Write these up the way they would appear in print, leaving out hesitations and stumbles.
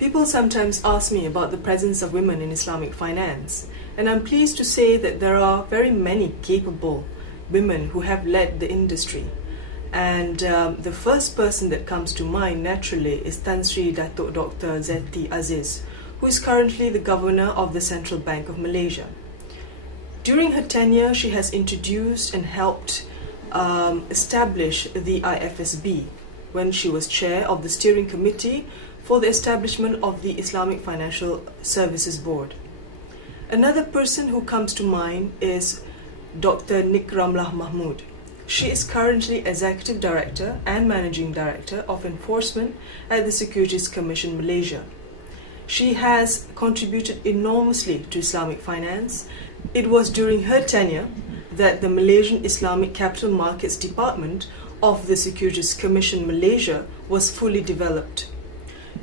People sometimes ask me about the presence of women in Islamic finance, and I'm pleased to say that there are very many capable women who have led the industry. And the first person that comes to mind naturally is Tan Sri Datuk Dr. Zeti Aziz, who is currently the governor of the Central Bank of Malaysia. During her tenure, she has introduced and helped establish the IFSB when she was chair of the steering committee for the establishment of the Islamic Financial Services Board. Another person who comes to mind is Dr. Nikramlah Mahmud. She is currently Executive Director and Managing Director of Enforcement at the Securities Commission Malaysia. She has contributed enormously to Islamic finance. It was during her tenure that the Malaysian Islamic Capital Markets Department of the Securities Commission Malaysia was fully developed.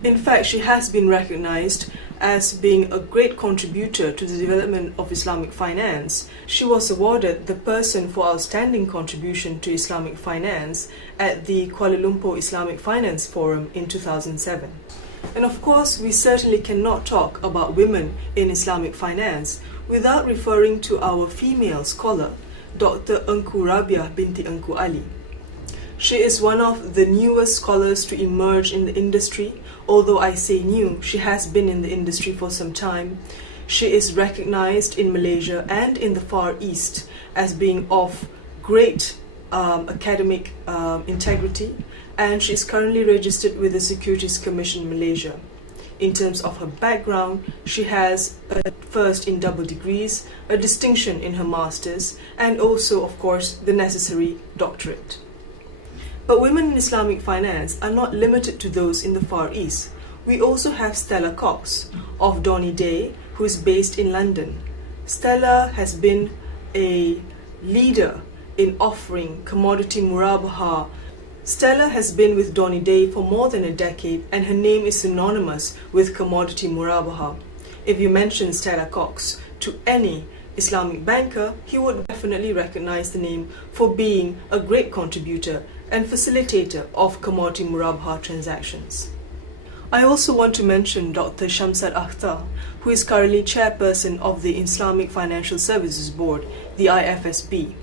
In fact, she has been recognized as being a great contributor to the development of Islamic finance. She was awarded the Person for Outstanding Contribution to Islamic Finance at the Kuala Lumpur Islamic Finance Forum in 2007. And of course, we certainly cannot talk about women in Islamic finance without referring to our female scholar, Dr. Engku Rabiah binti Engku Ali. She is one of the newest scholars to emerge in the industry. Although I say new, she has been in the industry for some time. She is recognized in Malaysia and in the Far East as being of great academic integrity, and she is currently registered with the Securities Commission Malaysia. In terms of her background, she has a first in double degrees, a distinction in her masters, and also, of course, the necessary doctorate. But women in Islamic finance are not limited to those in the Far East. We also have Stella Cox of Donny Day, who is based in London. Stella has been a leader in offering commodity murabaha. Stella has been with Donny Day for more than a decade, and her name is synonymous with commodity murabaha. If you mention Stella Cox to any Islamic banker, he would definitely recognize the name for being a great contributor and facilitator of commodity murabaha transactions. I also want to mention Dr. Shamsat Akhtar, who is currently chairperson of the Islamic Financial Services Board, the IFSB.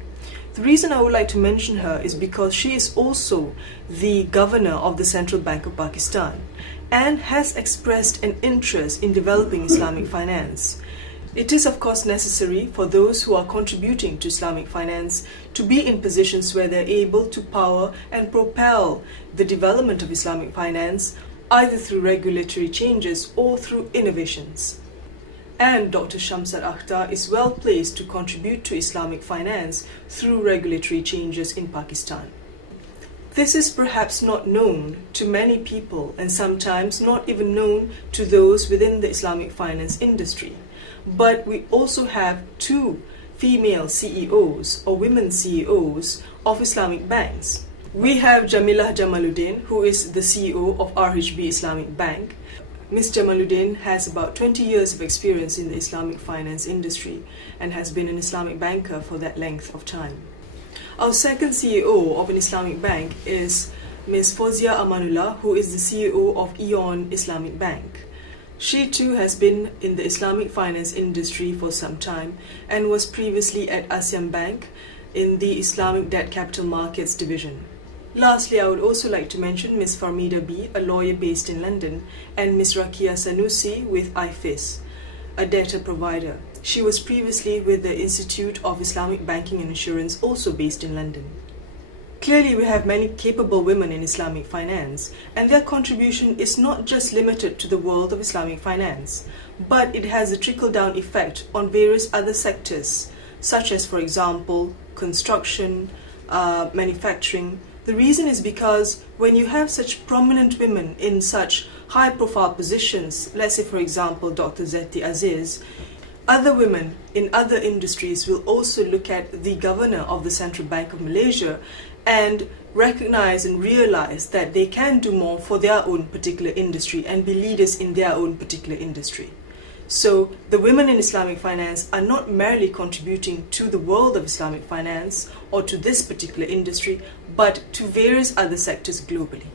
The reason I would like to mention her is because she is also the governor of the Central Bank of Pakistan and has expressed an interest in developing Islamic finance. It is of course necessary for those who are contributing to Islamic finance to be in positions where they're able to power and propel the development of Islamic finance either through regulatory changes or through innovations. And Dr. Shamsat Akhtar is well placed to contribute to Islamic finance through regulatory changes in Pakistan. This is perhaps not known to many people and sometimes not even known to those within the Islamic finance industry. But we also have two female CEOs or women CEOs of Islamic banks. We have Jamilah Jamaluddin, who is the CEO of RHB Islamic Bank. Ms. Jamaluddin has about 20 years of experience in the Islamic finance industry and has been an Islamic banker for that length of time. Our second CEO of an Islamic bank is Ms. Fozia Amanullah, who is the CEO of Eon Islamic Bank. She too has been in the Islamic finance industry for some time and was previously at ASEAN Bank in the Islamic Debt Capital Markets division. Lastly, I would also like to mention Ms. Farmida B, a lawyer based in London, and Ms. Rakia Sanusi with IFIS, a data provider. She was previously with the Institute of Islamic Banking and Insurance, also based in London. Clearly, we have many capable women in Islamic finance, and their contribution is not just limited to the world of Islamic finance, but it has a trickle-down effect on various other sectors, such as, for example, construction, manufacturing. The reason is because when you have such prominent women in such high-profile positions, let's say, for example, Dr. Zeti Aziz, other women in other industries will also look at the governor of the Central Bank of Malaysia and recognize and realize that they can do more for their own particular industry and be leaders in their own particular industry. So the women in Islamic finance are not merely contributing to the world of Islamic finance or to this particular industry, but to various other sectors globally.